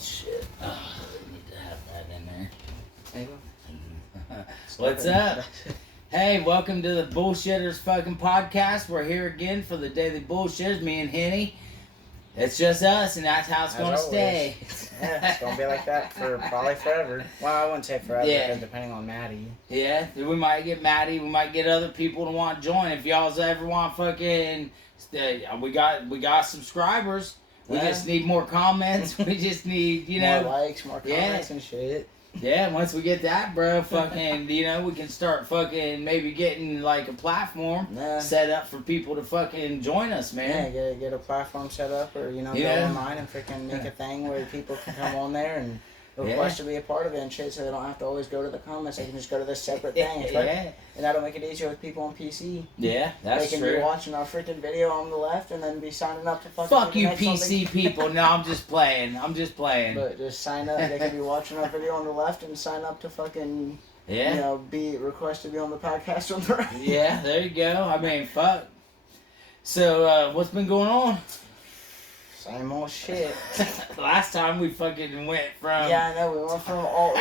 Shit. Oh, I need to have that in there. Hey, What's up? Hey, welcome to the Bullshitters fucking podcast. We're here again for the Daily Bullshitters, me and Henny. It's just us, and that's how it's going to stay. Yeah, it's going to be like that for probably forever. Well, I wouldn't say forever, Yeah. because depending on Maddie. Yeah, we might get Maddie. We might get other people to want to join. If y'all's ever want fucking... We got subscribers. We just need more comments. We just need, more likes, more comments and shit. Yeah, once we get that, bro, fucking, we can start fucking maybe getting, like, a platform set up for people to fucking join us, man. Yeah, get a platform set up or, go online and freaking make a thing where people can come on there and request to be a part of it and shit, so they don't have to always go to the comments. They can just go to this separate thing. And that'll make it easier with people on PC. Yeah, that's true. They can be watching our freaking video on the left and then be signing up to fucking... Fuck you, PC people. No, I'm just playing. But just sign up. They can be watching our video on the left and sign up to fucking... be request to be on the podcast on the right. Yeah, there you go. I mean, fuck. So, what's been going on? Same old shit. Last time we fucking went from... Yeah, I know. We went all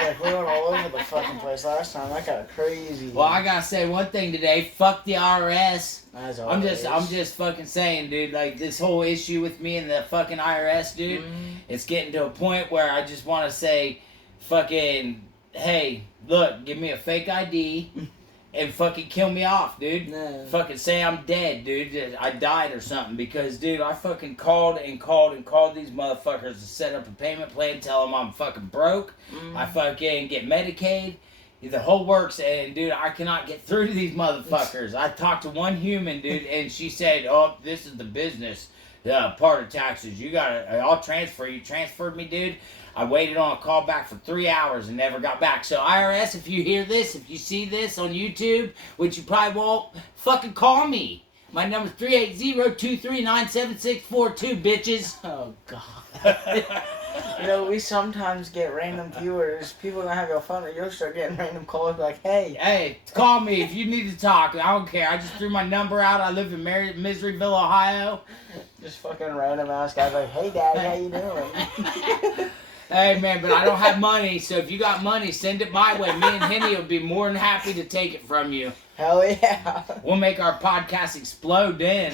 over the fucking place last time. That got crazy. Well, I gotta say one thing today. Fuck the IRS. As I'm always. just fucking saying, dude. Like this whole issue with me and the fucking IRS, dude. It's getting to a point where I just want to say, fucking, hey, look, give me a fake ID. And fucking kill me off, dude. No. Fucking say I'm dead, dude. I died or something. Because, dude, I fucking called these motherfuckers to set up a payment plan, tell them I'm fucking broke. I fucking get Medicaid. The whole works. And, dude, I cannot get through to these motherfuckers. I talked to one human, dude, and she said, oh, this is the business part of taxes. You gotta, I'll transfer you. Transferred me, dude. I waited on a call back for 3 hours and never got back. So IRS, if you hear this, if you see this on YouTube, which you probably won't, fucking call me. My number's 380-239-7642, bitches. Oh, God. We sometimes get random viewers. People gonna have your phone, and you'll start getting random calls like, Hey, call me if you need to talk. I don't care. I just threw my number out. I live in Miseryville, Ohio. Just fucking random ass guys like, hey, Daddy, how you doing? Hey, man, but I don't have money, so if you got money, send it my way. Me and Henny will be more than happy to take it from you. Hell yeah. We'll make our podcast explode then.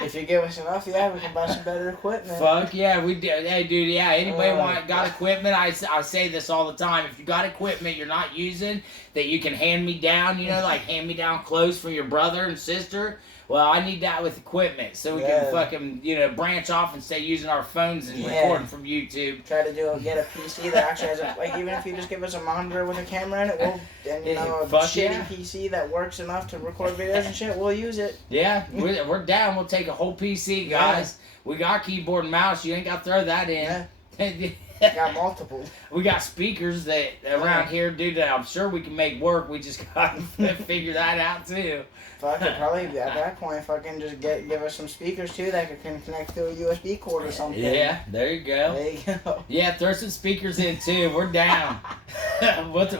If you give us enough, we can buy some better equipment. Fuck yeah, we do. Hey, dude, yeah, anybody got equipment? I say this all the time. If you got equipment you're not using that you can hand me down, like hand me down clothes for your brother and sister, well, I need that with equipment so we can fucking, branch off and stay using our phones and recording from YouTube. Try to get a PC that actually has even if you just give us a monitor with a camera in it, a shitty PC that works enough to record videos and shit, we'll use it. Yeah, we're down. We'll take a whole PC, guys. Yeah. We got keyboard and mouse. You ain't got to throw that in. Yeah. Got multiple. We got speakers that around here, dude, that I'm sure we can make work. We just got to figure that out, too. Fuck it, probably at that point, fucking just give us some speakers, too, that can connect to a USB cord or something. Yeah, there you go. There you go. Yeah, throw some speakers in, too. We're down.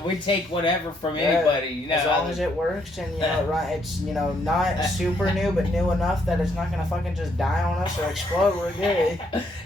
We take whatever from anybody, As long as it works and, it's, not super new, but new enough that it's not going to fucking just die on us or explode, we're good.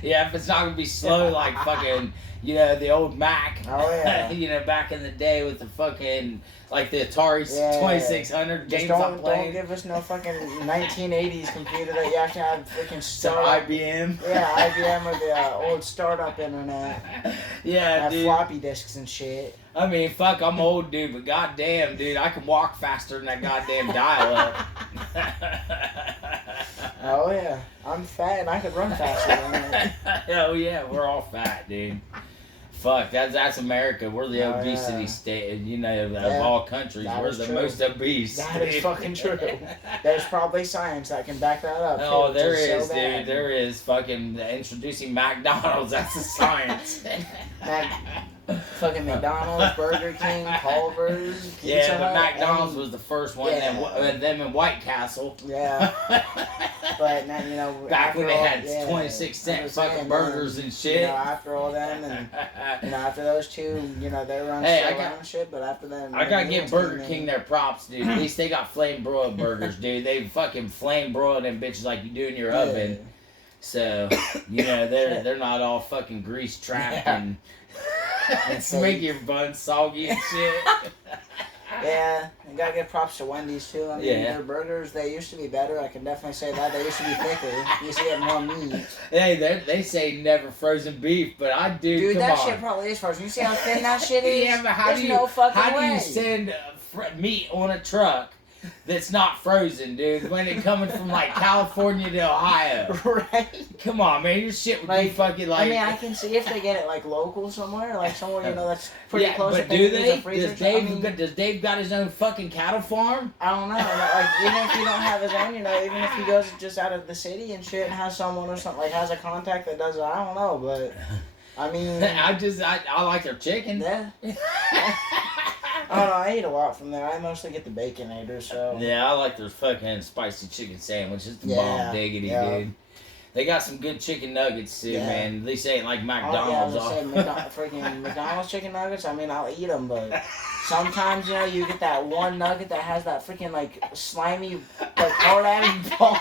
Yeah, if it's not going to be slow like fucking... the old Mac. Oh, yeah. Back in the day with the fucking, like the Atari 2600 games I'm playing. Don't give us no fucking 1980s computer that you have to have freaking some IBM. Yeah, IBM or the old startup internet. Yeah, have dude. Floppy disks and shit. I mean, fuck, I'm old, dude, but goddamn, dude, I can walk faster than that goddamn dial-up. Oh, yeah. I'm fat and I could run faster than that. Hell yeah, we're all fat, dude. Fuck, that's America. We're the obesity state, of all countries. We're the most obese. That is fucking true. There's probably science that can back that up. Oh, there is, dude. There is. Fucking introducing McDonald's. That's the science. Fucking McDonald's, Burger King, Culver's, Pizza Hut. But McDonald's was the first one, and them in White Castle. Yeah. But now, back when they had 26-cent fucking burgers and shit. After all them, and after those two, they run and shit. But after them, I gotta give Burger King their props, dude. At least they got flame broiled burgers, dude. They fucking flame broiled them bitches like you do in your oven. So, you know, they're not all fucking grease trapped and make your buns soggy and shit. Yeah, you gotta give props to Wendy's too. I mean, their burgers, they used to be better. I can definitely say that. They used to be thicker. You used to get more meat. Hey, they say never frozen beef, but I do. Dude, come that on. shit probably is frozen. You see how thin that shit is? Yeah, but how There's no fucking way. do you send meat on a truck that's not frozen, dude, when it coming from like California to Ohio? Right? Come on, man, your shit would be fucking like. I mean, I can see if they get it like local somewhere, like somewhere, you know, that's pretty close. But do they? Does Dave got his own fucking cattle farm? I don't know. Like, even if he don't have his own, you know, even if he goes just out of the city and shit and has someone or something, like has a contact that does it, I don't know, but I mean, I like their chicken. Yeah. I don't know, I eat a lot from there. I mostly get the Baconator, so. Yeah, I like their fucking spicy chicken sandwich. It's the bomb diggity, dude. They got some good chicken nuggets too, man. At least they ain't like McDonald's. Freaking McDonald's chicken nuggets. I mean, I'll eat them, but sometimes, you know, you get that one nugget that has that freaking like slimy, like hard-added ball.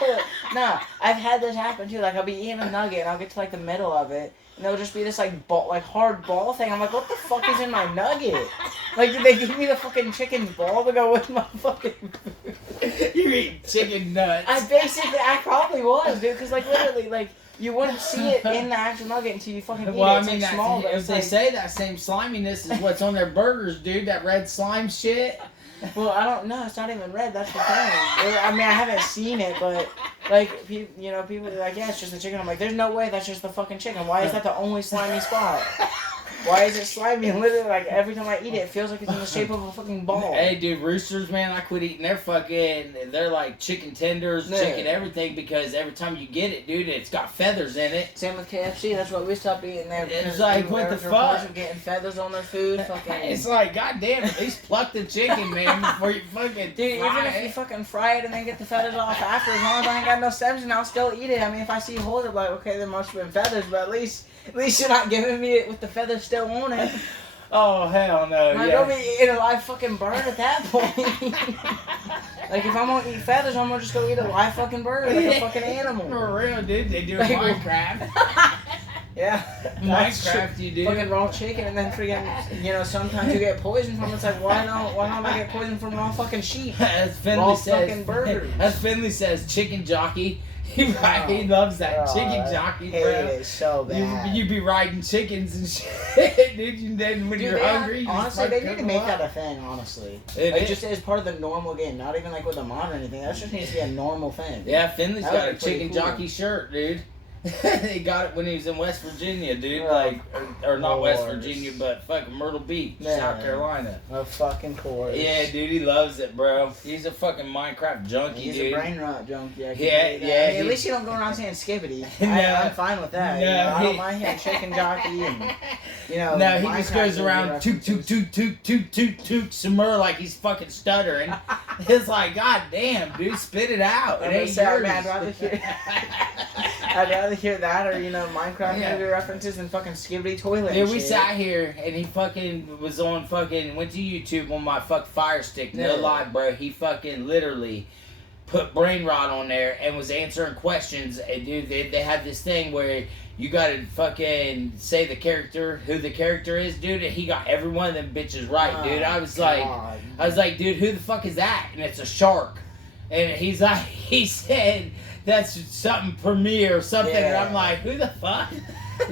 No, I've had this happen too. Like, I'll be eating a nugget and I'll get to like the middle of it. And it'll just be this like ball, like hard ball thing. I'm like, what the fuck is in my nugget? Like, did they give me the fucking chicken ball to go with my fucking food? You eat chicken nuts. I probably was, dude, because like literally, like you wouldn't see it in the actual nugget until you fucking eat it. It's like small, but if they say that same sliminess is what's on their burgers, dude, that red slime shit. Well, I don't know. It's not even red. That's the thing. I mean, I haven't seen it, but like, people are like, yeah, it's just the chicken. I'm like, there's no way that's just the fucking chicken. Why is that the only slimy spot? Why is it slimy? And literally, like, every time I eat it, it feels like it's in the shape of a fucking ball. Hey, dude, Roosters, man, I quit eating they're like chicken tenders, chicken everything, because every time you get it, dude, it's got feathers in it. Same with KFC. That's why we stopped eating there. It's like, what the fuck? Of getting feathers on their food. Fucking. It's like, goddamn, at least pluck the chicken, man, before you fucking Dude, even if you fucking fry it and then get the feathers off after, as long as I ain't got no stems, and I'll still eat it. I mean, if I see holes, I'm like, okay, there must have been feathers, but at least you're not giving me it with the feathers still on it. Oh, hell no. Like, don't be eating a live fucking bird at that point. Like, if I'm gonna eat feathers, I'm gonna just go eat a live fucking bird, like a fucking animal. For real, dude. They do it in Minecraft. Yeah. Minecraft, you do. Fucking raw chicken, and then freaking, you know, sometimes you get poisoned from it. It's like, why don't I get poisoned from raw fucking sheep? As Finley raw says, fucking burgers. As Finley says, chicken jockey. He loves that chicken jockey, bro. It is so bad. You be riding chickens and shit, dude. Then when you're hungry, honestly, they need to make that a thing. Honestly, it just as part of the normal game, not even like with a mod or anything. That just needs to be a normal thing. Yeah, Finley's got a chicken jockey shirt, dude. He got it when he was in West Virginia, dude. Or not West Virginia, but fucking Myrtle Beach, South Carolina. Of fucking course. Yeah, dude, he loves it, bro. He's a fucking Minecraft junkie, He's dude. He's a brain rot junkie. Yeah. I mean, at least you don't go around saying skibbity. I'm fine with that. No, I don't mind him chicken jockey and, you know. No, he just goes around toot, Samur like he's fucking stuttering. It's like, god damn, dude, spit it out. It ain't yours. I'd rather hear that or, you know, Minecraft movie references than fucking skibbity toilet. Yeah, we sat here and he fucking was on went to YouTube on my fucking Fire Stick. No lie, bro. He fucking literally put Brain Rot on there and was answering questions. And dude, they had this thing where you gotta fucking say who the character is, dude. And he got every one of them bitches right, dude. I was like, dude, who the fuck is that? And it's a shark. And he said, that's something Premiere or something. And I'm like, who the fuck?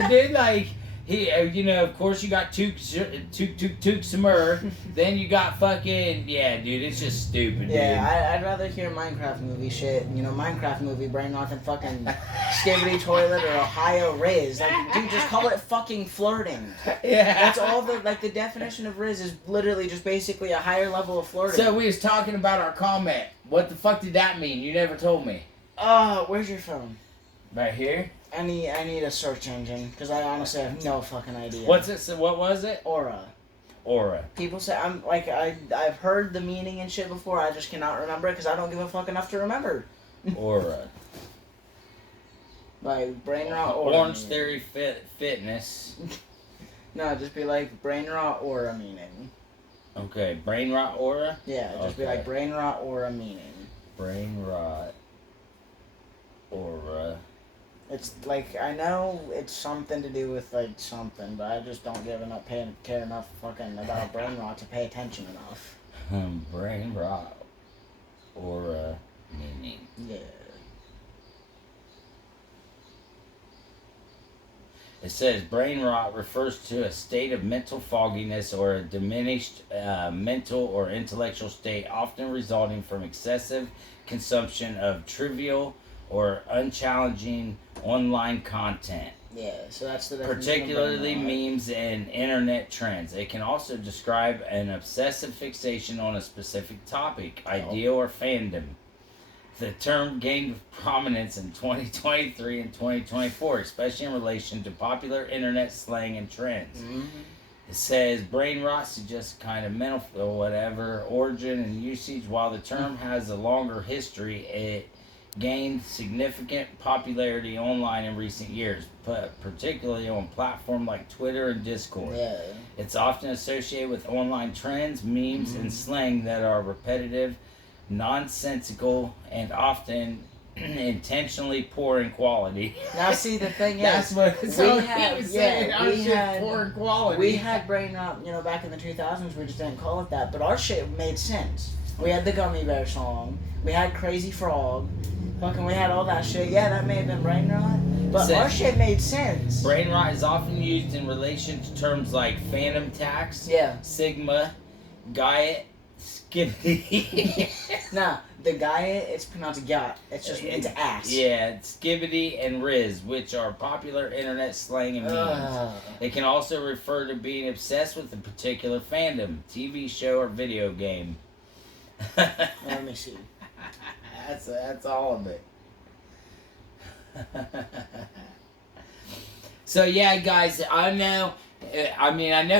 Dude, like, you know, of course you got Took Samur. Then you got fucking, dude, it's just stupid, dude. Yeah, I'd rather hear Minecraft movie shit, you know, Minecraft movie brain rot than fucking Skibbity Toilet or Ohio Riz. Like, dude, just call it fucking flirting. Yeah. That's all the definition of Riz is literally just basically a higher level of flirting. So we was talking about our comment. What the fuck did that mean? You never told me. Where's your phone? Right here? I need a search engine because I honestly have no fucking idea. What's it? What was it? Aura. People say I've heard the meaning and shit before. I just cannot remember it because I don't give a fuck enough to remember. Aura. Like brain rot aura. Orange Theory Fitness. No, just be like brain rot aura meaning. Okay, brain rot aura. Yeah, just be like brain rot aura meaning. Brain rot aura It's like, I know it's something to do with like something, but I just don't care enough fucking about brain rot to pay attention enough. Brain rot. Or, meaning. Yeah. It says brain rot refers to a state of mental fogginess or a diminished mental or intellectual state, often resulting from excessive consumption of trivial or unchallenging online content. Yeah, so that's the difference. Particularly memes and internet trends. It can also describe an obsessive fixation on a specific topic, idea, or fandom. The term gained prominence in 2023 and 2024, especially in relation to popular internet slang and trends. Mm-hmm. It says brain rot suggests kind of mental or whatever origin and usage. While the term has a longer history, it gained significant popularity online in recent years, particularly on platforms like Twitter and Discord. Yeah. It's often associated with online trends, memes, and slang that are repetitive, nonsensical, and often intentionally poor in quality. Now, see, the thing is, that's what we had poor in quality. We had brain rot, back in the 2000s. We just didn't call it that, but our shit made sense. We had the Gummy Bear song. We had Crazy Frog. Fucking, we had all that shit. Yeah, that may have been brain rot, but our shit made sense. Brain rot is often used in relation to terms like phantom tax, sigma, Gaiet, skibbity. Nah, the Gaiet, it's pronounced gat. It's just means ass. Yeah, skibbity and riz, which are popular internet slang and memes. It can also refer to being obsessed with a particular fandom, TV show, or video game. Let me see. That's all of it. So yeah, guys, I know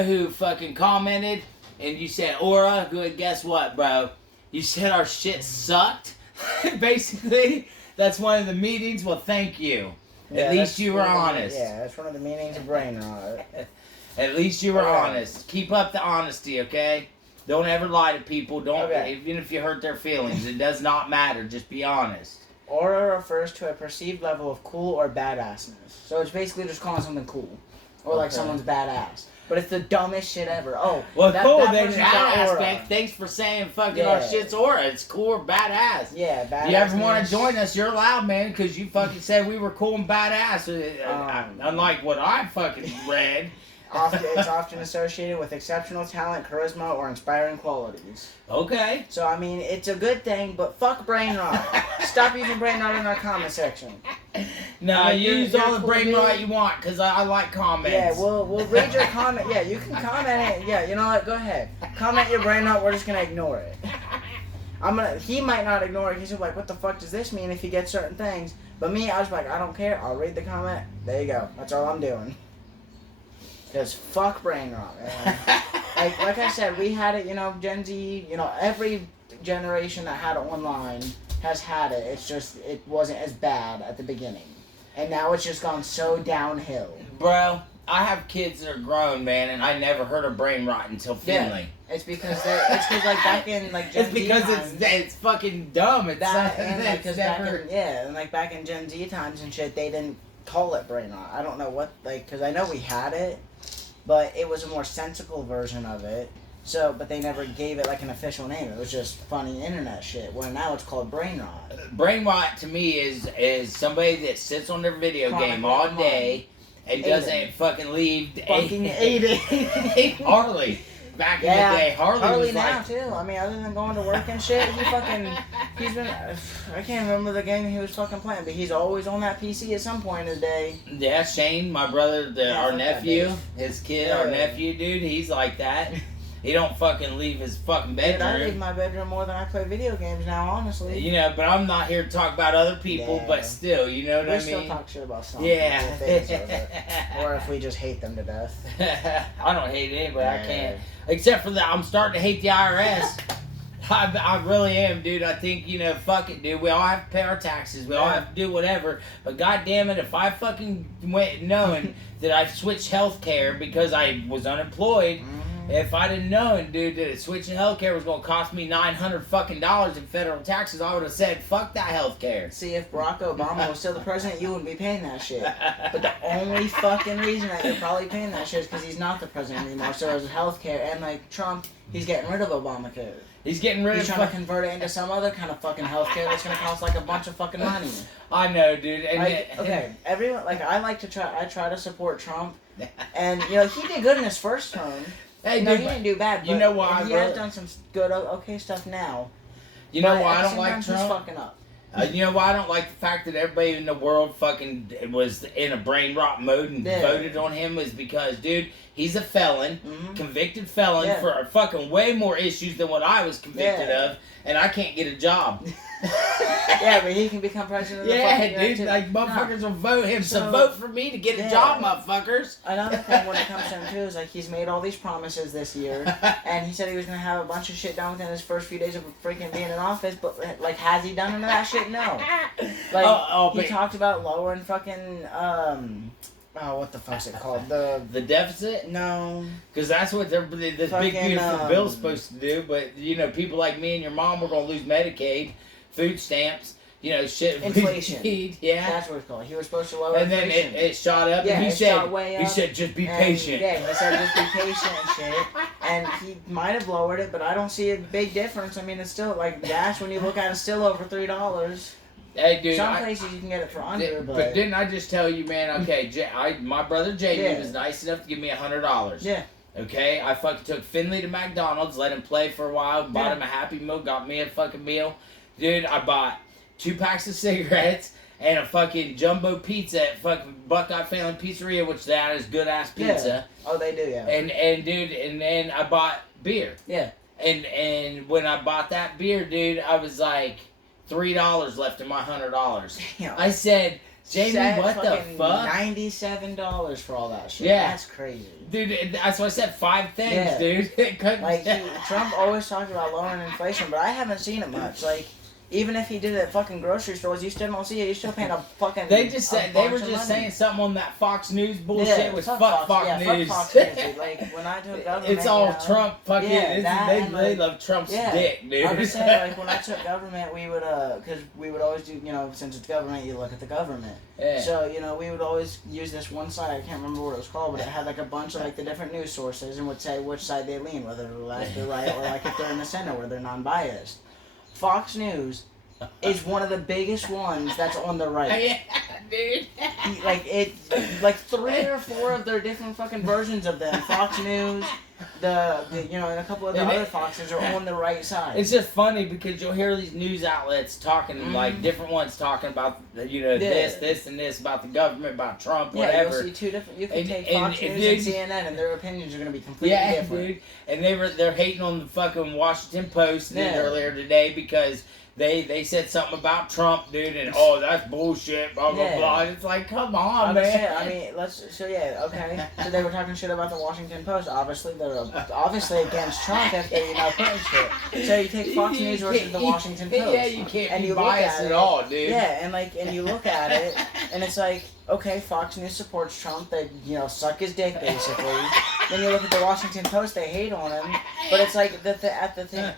who fucking commented, and you said Aura. Good, guess what, bro? You said our shit sucked. Basically, that's one of the meetings. Well, thank you. Yeah, At least you were honest. Yeah, that's one of the meanings of brain rot. At least you were honest. Keep up the honesty, okay? Don't ever lie to people. Even if you hurt their feelings. It does not matter. Just be honest. Aura refers to a perceived level of cool or badassness. So it's basically just calling something cool. Or like someone's badass. But it's the dumbest shit ever. Oh, well, cool. Then person's that got aura. aspect, thanks for saying fucking our shit's Aura. It's cool or badass. Yeah, badass. You ever want to join us, you're allowed, man, because you fucking said we were cool and badass. Unlike what I fucking read. It's often associated with exceptional talent, charisma, or inspiring qualities. Okay. So, I mean, it's a good thing, but fuck brain rot. Stop using brain rot in our comment section. No, use all the brain rot you want, because I like comments. Yeah, we'll read your comment. Yeah, you can comment it. Yeah, you know what? Go ahead. Comment your brain rot. We're just going to ignore it. He might not ignore it. He's like, what the fuck does this mean if he gets certain things? But me, I was like, I don't care. I'll read the comment. There you go. That's all I'm doing. Because fuck brain rot, man. like I said, we had it, Gen Z, every generation that had it online has had it. It's just, it wasn't as bad at the beginning. And now it's just gone so downhill. Bro, I have kids that are grown, man, and I never heard of brain rot until Finley. Yeah, it's because like back in like Gen Z times, it's fucking dumb. It's back in Gen Z times and shit, they didn't call it brain rot. I don't know what, because I know we had it, but it was a more sensical version of it. So, but they never gave it like an official name. It was just funny internet shit. Where now it's called brain rot. Brain rot to me is somebody that sits on their video game all day and doesn't fucking leave. Fucking Aiden. Harley. Back in the day, Harley was now like, too. I mean, other than going to work and shit, he's been. I can't remember the game he was fucking playing, but he's always on that PC at some point in his day. Yeah, Shane, my brother, our nephew, his kid, our nephew, dude, he's like that. He don't fucking leave his fucking bedroom. Dude, I leave my bedroom more than I play video games now, honestly. But I'm not here to talk about other people, but still, you know what I mean? We still talk shit about some people, or if we just hate them to death. I don't hate anybody, I can't. Except for that, I'm starting to hate the IRS. I really am, dude. I think, fuck it, dude. We all have to pay our taxes. We all have to do whatever. But goddamn it, if I fucking went knowing that I've switched healthcare because I was unemployed, If I didn't know, dude, that switching healthcare was going to cost me $900 in federal taxes, I would have said, fuck that healthcare. See, if Barack Obama was still the president, you wouldn't be paying that shit. But the only fucking reason that you're probably paying that shit is because he's not the president anymore. So there's healthcare, and like Trump, he's getting rid of Obamacare. He's getting rid He's of. trying to convert it into some other kind of fucking healthcare that's gonna cost like a bunch of fucking money. I know, dude. And Like, okay, everyone, like, I try to support Trump, and you know he did good in his first term. Hey, No, dude, he didn't do bad. But you know why he has done some good, okay stuff now. You know But why at I the don't same like time, Trump? He's fucking up. You know why I don't like the fact that everybody in the world fucking was in a brain rot mode and voted on him is because, dude, he's a felon, convicted felon for fucking way more issues than what I was convicted of, and I can't get a job. Yeah, but he can become president of the fucking dude, like, motherfuckers will vote him, so vote for me to get a job, motherfuckers. Another thing when it comes to him, too, is, like, he's made all these promises this year, and he said he was going to have a bunch of shit done within his first few days of freaking being in office, but, like, has he done any of that shit? No. Like, he talked about lowering fucking, what the fuck's it called? The deficit? No. Because that's what this big beautiful bill's supposed to do, but, you know, people like me and your mom, we're going to lose Medicaid, food stamps, you know, shit. Inflation. Yeah. That's what it's called. He was supposed to lower inflation. And then it shot up, and he said, just be patient. Yeah, he said just be patient and shit. And he might have lowered it, but I don't see a big difference. I mean, it's still, like, gas, when you look at it, still over $3. Hey, dude. Some places you can get it for under, but didn't I just tell you, man, okay, my brother Jamie was nice enough to give me $100. Yeah. Okay, I fucking took Finley to McDonald's, let him play for a while, bought him a Happy Meal, got me a fucking meal. Dude, I bought 2 packs of cigarettes and a fucking jumbo pizza at fucking Buckeye Family Pizzeria, which that is good ass pizza. Yeah. Oh, they do, yeah. And dude, and then I bought beer. Yeah. And when I bought that beer, dude, I was like $3 left in my $100. Damn. I said, Jamie, what the fuck? $97 for all that shit. Yeah. That's crazy. Dude, that's why I said 5 things, dude. Like, Trump always talked about lowering inflation, but I haven't seen it much. Like, even if he did it at fucking grocery stores, you still don't see it. You're still paying a fucking. They were just saying something on that Fox News bullshit was fuck Fox News. Fuck Fox News. Like, when I took government, it's all Trump fucking. They really love Trump's dick, dude. I'm just saying, like, when I took government, we would because we would always do, you know, since it's government, you look at the government. Yeah. So, you know, we would always use this one site, I can't remember what it was called, but it had like a bunch of like the different news sources and would say which side they lean, whether they're left or right, or like if they're in the center, where they're non-biased. Fox News is one of the biggest ones that's on the right. Yeah, dude. Like 3 or 4 of their different fucking versions of them. Fox News, the you know, and a couple of the other Foxes are on the right side. It's just funny because you'll hear these news outlets talking, like different ones talking about, you know, this, and this about the government, about Trump, whatever. Yeah, you'll see 2 different. You can take Fox News and CNN, and their opinions are going to be completely different. Dude. And they're hating on the fucking Washington Post earlier today because they said something about Trump, dude, and that's bullshit, blah blah blah. It's like, come on, man. I mean, okay. So they were talking shit about the Washington Post. Obviously, they're against Trump if they, you know, putting shit. So you take Fox News versus the Washington Post. Yeah, you can't and be you biased at all, dude. Yeah, and you look at it, and it's like, okay, Fox News supports Trump. They, you know, suck his dick basically. Then you look at the Washington Post. They hate on him, but it's like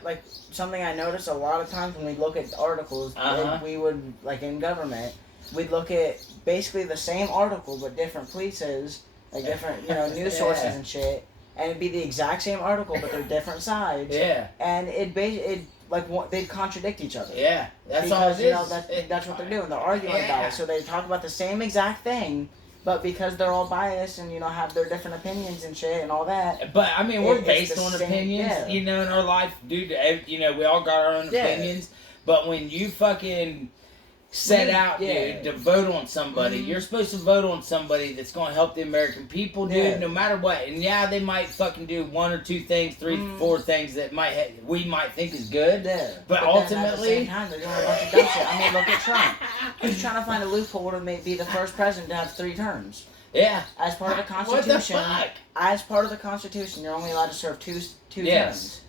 like something I noticed a lot of times when we look at articles, we would, like in government, we'd look at basically the same article but different places, like different, you know, news sources and shit, and it'd be the exact same article but they're different sides. Yeah. And they'd contradict each other. Yeah, that's because, all it is. You know, that's what they're doing. They're arguing about it. So they talk about the same exact thing, but because they're all biased and, you know, have their different opinions and shit and all that. But, I mean, we're based on opinions, you know, in our life. Dude, you know, we all got our own opinions. But when you fucking set out, dude, to vote on somebody, you're supposed to vote on somebody that's going to help the American people, dude, no matter what. And, they might fucking do 1 or 2 things, 3, 4 things that we might think is good. Yeah. But ultimately... at the same time, they're doing a bunch of dumb shit. I mean, look at Trump. He's trying to find a loophole to be the first president to have 3 terms. Yeah. As part of the Constitution. What the fuck? As part of the Constitution, you're only allowed to serve two terms.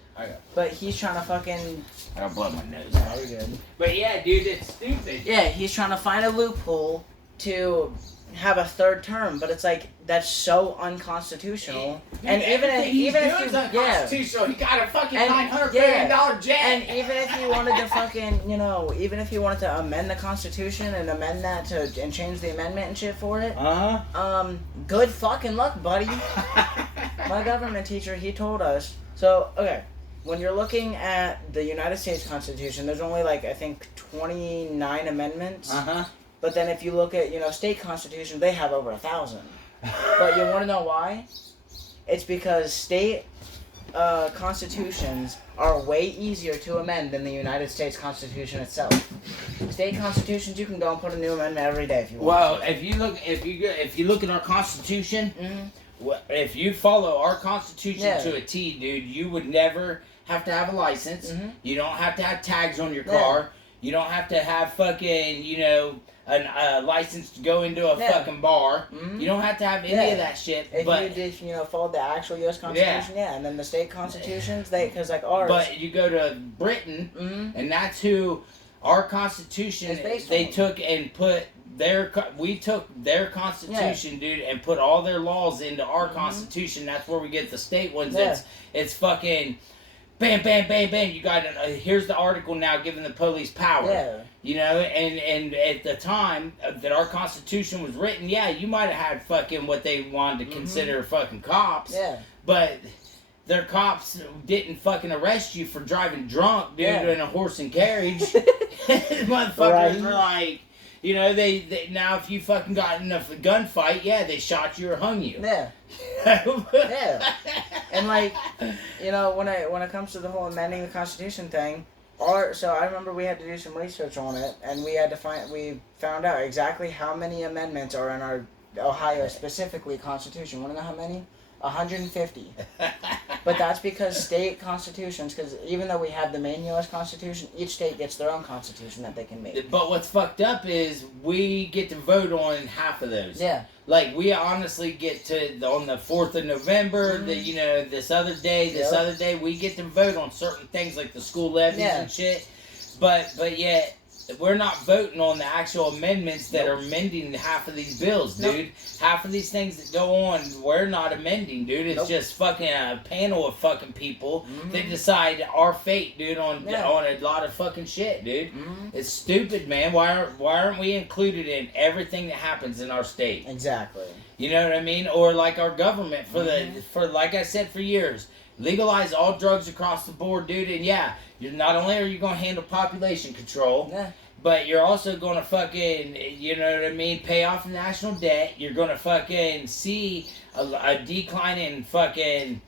But he's trying to fucking... I gotta blow my nose out. Very good. But yeah, dude, it's stupid. Yeah, he's trying to find a loophole to have a third term, but it's like that's so unconstitutional. And even if you unconstitutional, he got a fucking $900 million jet. And even if you wanted to fucking, even if you wanted to amend the Constitution and amend that and change the amendment and shit for it, good fucking luck, buddy. My government teacher, he told us. So okay, when you're looking at the United States Constitution, there's only like I think 29 amendments. But then if you look at, state constitution, they have over 1,000. But you want to know why? It's because state constitutions are way easier to amend than the United States Constitution itself. State constitutions, you can go and put a new amendment every day if you want. Well, if you look at our Constitution, if you follow our Constitution to a T, dude, you would never have to have a license. You don't have to have tags on your car. You don't have to have fucking, a license to go into a fucking bar. You don't have to have any of that shit. If you just, follow the actual U.S. Constitution, and then the state constitutions, because like ours. But you go to Britain, and that's who our Constitution, they took and put we took their Constitution, dude, and put all their laws into our Constitution. That's where we get the state ones. It's fucking bam, bam, bam, bam. You got here's the article now giving the police power. And at the time that our Constitution was written, you might have had fucking what they wanted to consider fucking cops. But their cops didn't fucking arrest you for driving drunk, dude, in a horse and carriage. Motherfuckers were like, they now if you fucking got in a gunfight, they shot you or hung you. And like, when it comes to the whole amending the Constitution thing, so I remember we had to do some research on it, and we found out exactly how many amendments are in our Ohio specifically Constitution. Want to know how many? 150. But that's because state constitutions, because even though we have the main U.S. Constitution, each state gets their own constitution that they can make. But what's fucked up is we get to vote on half of those. Like, we honestly get to, on the 4th of November, this other day, we get to vote on certain things like the school levies and shit. But yet, we're not voting on the actual amendments that are amending half of these bills, dude. Half of these things that go on, we're not amending, dude. It's just fucking a panel of fucking people that decide our fate, dude, on a lot of fucking shit, dude. It's stupid, man. Why aren't we included in everything that happens in our state? Exactly. You know what I mean? Or like our government for like I said for years, legalize all drugs across the board, dude. And you're not only are you gonna handle population control, but you're also gonna fucking, pay off the national debt. You're gonna fucking see a decline in fucking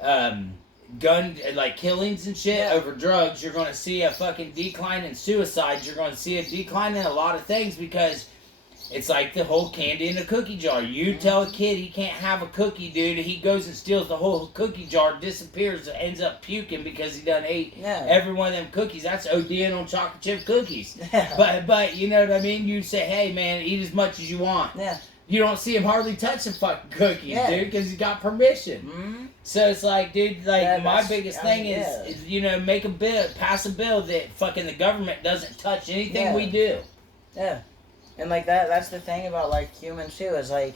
gun like killings and shit over drugs. You're gonna see a fucking decline in suicides. You're gonna see a decline in a lot of things because it's like the whole candy in a cookie jar. You tell a kid he can't have a cookie, dude, he goes and steals the whole cookie jar, disappears, ends up puking because he done ate every one of them cookies. That's ODing on chocolate chip cookies. But you know what I mean? You say, hey, man, eat as much as you want. You don't see him hardly touching fucking cookies, dude, because he got permission. So it's like, dude, my biggest thing is, make a bill, pass a bill that fucking the government doesn't touch anything we do. And like that's the thing about like humans too, is like,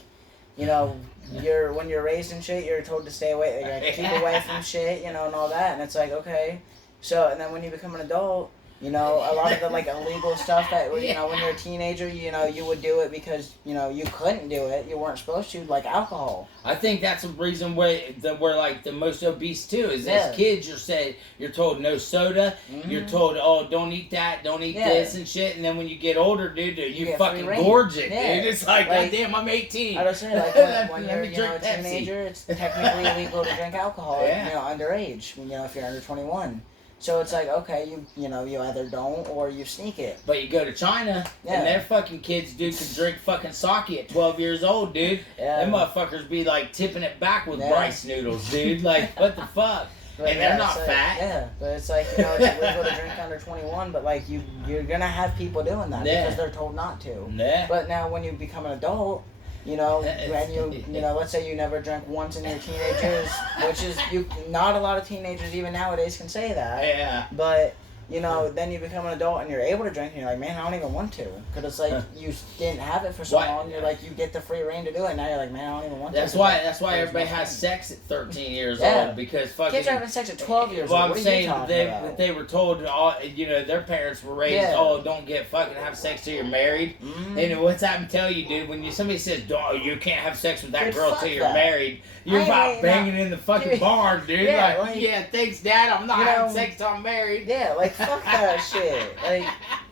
when you're raised in shit, you're told to stay away, like, keep away from shit, and all that, and it's like, okay. So, and then when you become an adult, a lot of the like illegal stuff that when you're a teenager, you would do it because you couldn't do it, you weren't supposed to, like alcohol. I think that's a reason why we're like the most obese too. Is as kids you're told no soda, you're told don't eat that, don't eat this and shit, and then when you get older, dude, you fucking gorge it, dude. It's like damn, I'm 18. I was saying like when you're a teenager, it's technically illegal to drink alcohol, underage. If you're under 21. So it's like, okay, you either don't or you sneak it. But you go to China, and their fucking kids, dude, can drink fucking sake at 12 years old, dude. Them motherfuckers be like tipping it back with rice noodles, dude. Like, what the fuck? But and they're not fat. Yeah, but it's like, it's illegal to drink under 21, but like, you're gonna have people doing that because they're told not to. But now when you become an adult, and you let's say you never drank once in your teenage years, which is not a lot of teenagers even nowadays can say that. But you know, then you become an adult and you're able to drink and you're like, man, I don't even want to. Because it's like you didn't have it for so long. You're like, you get the free reign to do it. Now you're like, man, I don't even want to. That's why everybody has sex at 13 years old. Because fucking... Kids are having sex at 12 years old. Well, I'm saying they were told, you know, their parents were raised, don't get fucking have sex till you're married. Mm-hmm. And what's that tell you, dude? When somebody says, you can't have sex with that girl till you're married, you're about banging in the fucking barn, dude. Yeah, thanks, Dad. I'm not having sex till I'm married. Yeah, like, fuck that shit. Like,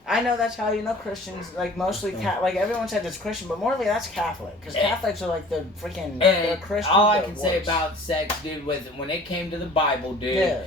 I know that's how, you know, Christians, like, mostly, like, everyone said it's Christian, but morally that's Catholic. Because Catholics are, like, the freaking, they're Christian. All I can say about sex, dude, when it came to the Bible, dude,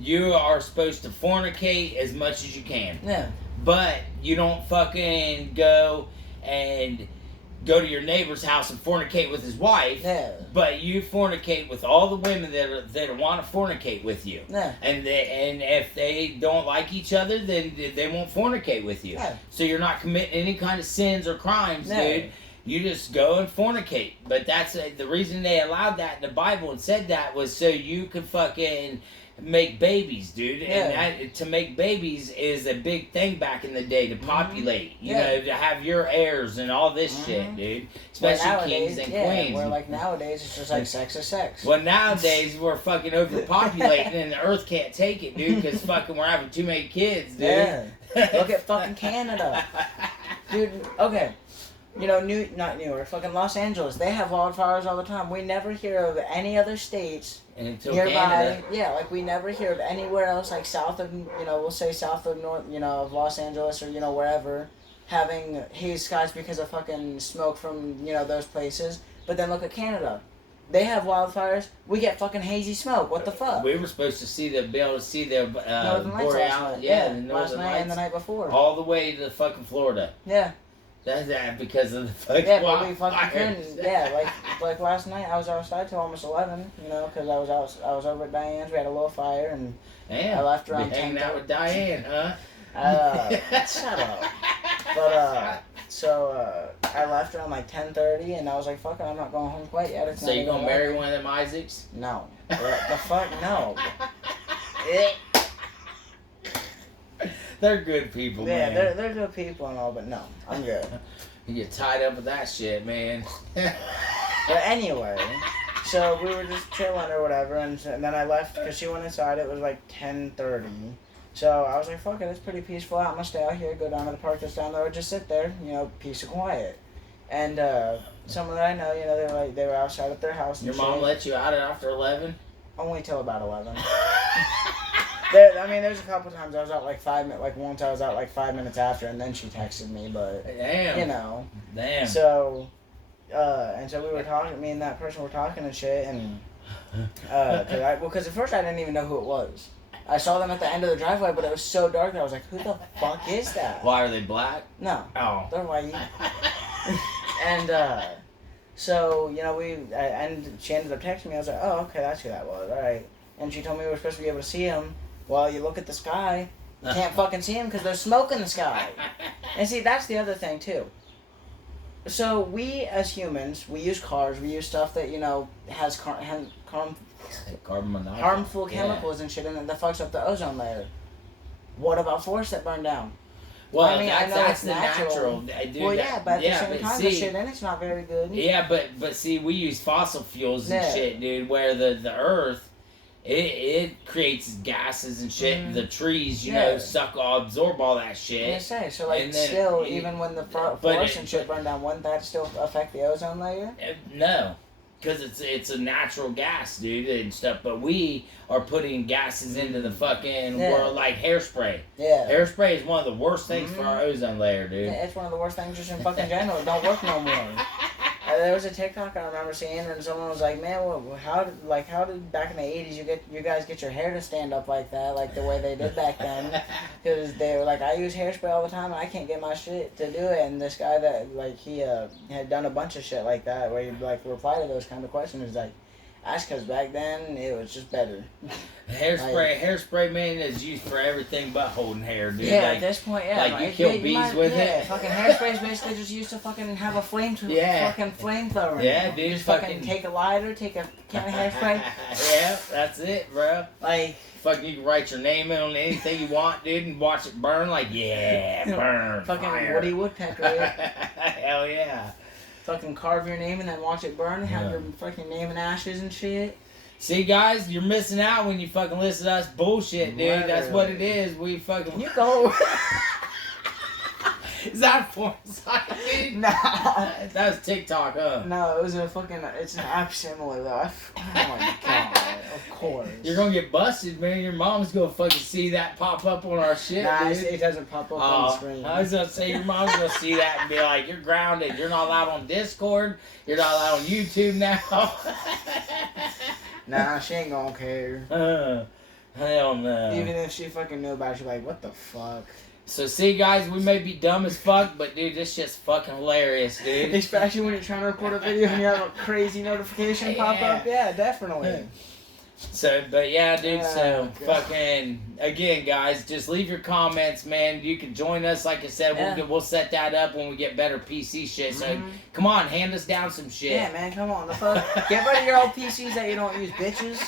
you are supposed to fornicate as much as you can. Yeah. But you don't fucking go to your neighbor's house and fornicate with his wife. Yeah. But you fornicate with all the women that want to fornicate with you. Yeah. And if they don't like each other, then they won't fornicate with you. Yeah. So you're not committing any kind of sins or crimes, dude. You just go and fornicate. But that's the reason they allowed that in the Bible and said that was so you could fucking make babies, dude. And to make babies is a big thing back in the day to populate. You know, to have your heirs and all this shit, dude. Especially kings and queens. Where like nowadays it's just like sex is sex. Well, nowadays we're fucking overpopulating and the earth can't take it, dude, because fucking we're having too many kids, dude. Yeah. Look at fucking Canada. Dude, okay. You know, not New York, fucking Los Angeles. They have wildfires all the time. We never hear of any other states nearby. Canada. Yeah, like we never hear of anywhere else, like south of, you know, we'll say south of North, you know, of Los Angeles or, you know, wherever, having haze skies because of fucking smoke from, you know, those places. But then look at Canada. They have wildfires. We get fucking hazy smoke. What the fuck? We were supposed to be able to see the boreal, the Northern last night Lights and the night before. all the way to fucking Florida. Yeah. That's that because of the fucking but we fucking couldn't. Yeah, like last night I was outside till almost 11. You know, because I was over at Diane's. We had a little fire and I left around 10. Hanging out with Diane, huh? Shut up. But so I left around like 10:30, and I was like, "Fuck it, I'm not going home quite yet." So you gonna marry one of them Isaacs? No. The fuck no. They're good people, man. Yeah, they're good people and all, but no, I'm good. You get tied up with that shit, man. But anyway, so we were just chilling or whatever, and then I left because she went inside. It was like 10:30. So I was like, fuck it, it's pretty peaceful out. I'm going to stay out here, go down to the park that's down there, just sit there, you know, peace and quiet. And someone that I know, you know, they were outside at their house. And your mom let you out after 11? Only till about 11. There's a couple times I was out like 5 minutes, like once I was out like 5 minutes after, and then she texted me, but, damn. You know. Damn. So, and so we were talking, me and that person were talking and shit, and, because at first I didn't even know who it was. I saw them at the end of the driveway, but it was so dark that I was like, who the fuck is that? Why, are they black? No. Oh. They're white. And, so, you know, and she ended up texting me. I was like, oh, okay, that's who that was. All right. And she told me we were supposed to be able to see him. Well, you look at the sky, you can't fucking see him because there's smoke in the sky. And see, that's the other thing, too. So we, as humans, we use cars, we use stuff that, you know, has harmful chemicals and shit in it that fucks up the ozone layer. What about forests that burn down? Well, I know that's it's the natural. Well, yeah, but at the same time, the shit in it's not very good. Yeah, but see, we use fossil fuels and shit, dude, where the earth, it creates gases and shit. Mm-hmm. The trees, you know, absorb all that shit. Yeah, so like still, even when the forests and shit burn down, wouldn't that still affect the ozone layer? No. Because it's a natural gas, dude, and stuff. But we are putting gases into the fucking world like hairspray. Yeah. Hairspray is one of the worst things for our ozone layer, dude. Yeah, it's one of the worst things just in fucking general. It don't work no more. There was a TikTok I remember seeing, and someone was like, "Man, how did back in the '80s you guys get your hair to stand up like that, like the way they did back then?" Because they were like, "I use hairspray all the time, and I can't get my shit to do it." And this guy that he had done a bunch of shit like that, where he like reply to those kind of questions is like, That's because back then it was just better. Hairspray, man, is used for everything but holding hair, dude. Yeah, at this point, yeah. Like you kill bees with it. Fucking hairspray is basically just used to fucking have a fucking flamethrower. Yeah, dude. Just fucking take a lighter, take a can of hairspray. Yeah, that's it, bro. Like, fucking, you can write your name in on anything you want, dude, and watch it burn. Like, yeah, burn. Fucking fire. Woody Woodpecker. Yeah. Hell yeah. Fucking carve your name and then watch it burn. Have your fucking name in ashes and shit. See, guys, you're missing out when you fucking listen to us bullshit, dude. Literally. That's what it is. We fucking... You go... Is that porn site, dude? Nah. That was TikTok, huh? No, it was a fucking... It's an app similar, though. Oh, my God. Of course. You're gonna get busted, man. Your mom's gonna fucking see that pop up on our shit, nah, dude. it doesn't pop up on the screen. I was gonna say, your mom's gonna see that and be like, you're grounded. You're not allowed on Discord. You're not allowed on YouTube now. Nah, she ain't gonna care. Hell no. Even if she fucking knew about it, she'd be like, what the fuck? So see, guys, we may be dumb as fuck, but dude, this shit's fucking hilarious, dude. Especially when you're trying to record a video and you have a crazy notification pop up. Yeah, definitely. So, but yeah, dude, so God. fucking, again, guys, just leave your comments, man. You can join us, like I said, we'll set that up when we get better PC shit. So, come on, hand us down some shit. Yeah, man, come on. Get rid of your old PCs that you don't use, bitches.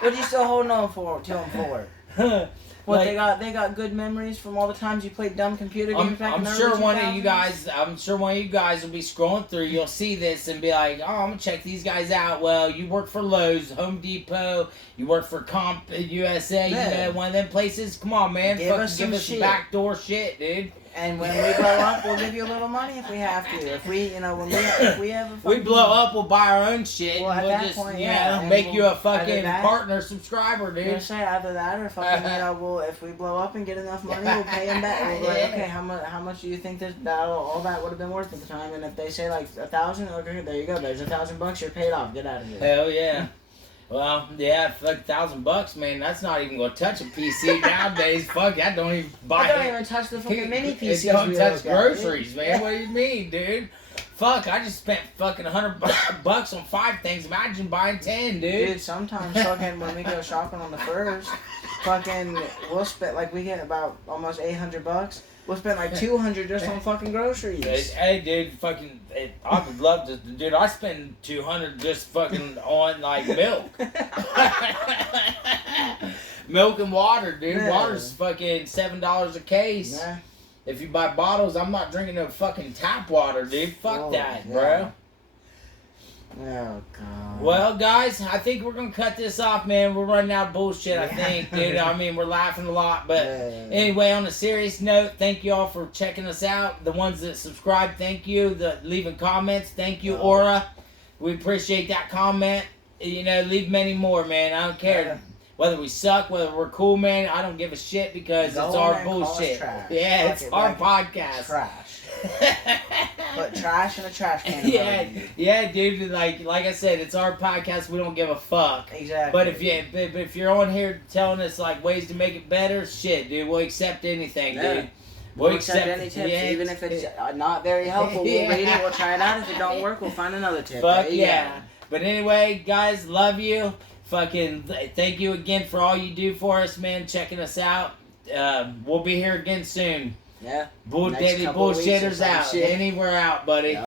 What are you still holding on to them for? What, like, they got good memories from all the times you played dumb computer games back in the early 2000s? I'm sure one of you guys will be scrolling through. You'll see this and be like, oh, I'm gonna check these guys out. Well, you work for Lowe's, Home Depot, you work for Comp USA, you know, one of them places. Come on, man, give us some backdoor shit, dude. And when we blow up, we'll give you a little money if we have to. If we, if we have a we blow up, we'll buy our own shit. Well, at we'll that just, point, make you a fucking partner subscriber, dude. I'm gonna say either that or fucking, if we blow up and get enough money, we'll pay them back. We'll be like, okay, how much do you think all that would have been worth at the time? And if they say like 1,000, okay, there you go. There's $1,000. You're paid off. Get out of here. Hell yeah. Well, yeah, for like $1,000, man, that's not even gonna touch a PC nowadays. Fuck, I don't even buy it. I don't even touch the fucking mini PCs. It don't touch groceries, man. What do you mean, dude? Fuck, I just spent fucking $100 on 5 things. Imagine buying 10, dude. Dude, sometimes fucking when we go shopping on the first, fucking we'll spend like we get about almost $800. We'll spend like $200 just on fucking groceries. Hey, dude, fucking, I would love to, dude. I spend $200 just fucking on like milk, milk and water, dude. Yeah. Water's fucking $7 a case. Yeah. If you buy bottles, I'm not drinking no fucking tap water, dude. Fuck that, bro. Oh, God. Well, guys, I think we're going to cut this off, man. We're running out of bullshit, I think, dude. I mean, we're laughing a lot. But anyway, on a serious note, thank you all for checking us out. The ones that subscribe, thank you. The leaving comments, thank you, Aura. We appreciate that comment. You know, leave many more, man. I don't care. Whether we suck, whether we're cool, man, I don't give a shit because it's our bullshit. Yeah, it's our podcast. Trash. Put trash in a trash can. Yeah, dude. Like I said, it's our podcast. We don't give a fuck. Exactly. But if you're on here telling us like ways to make it better, shit, dude, we'll accept anything, dude. We'll accept any tips, even if it's not very helpful. We'll read it. We'll try it out. If it don't work, we'll find another tip. Fuck yeah. But anyway, guys, love you. Fucking thank you again for all you do for us, man. Checking us out. We'll be here again soon. Yeah. Daily Bullshitters out. Anywhere out, buddy.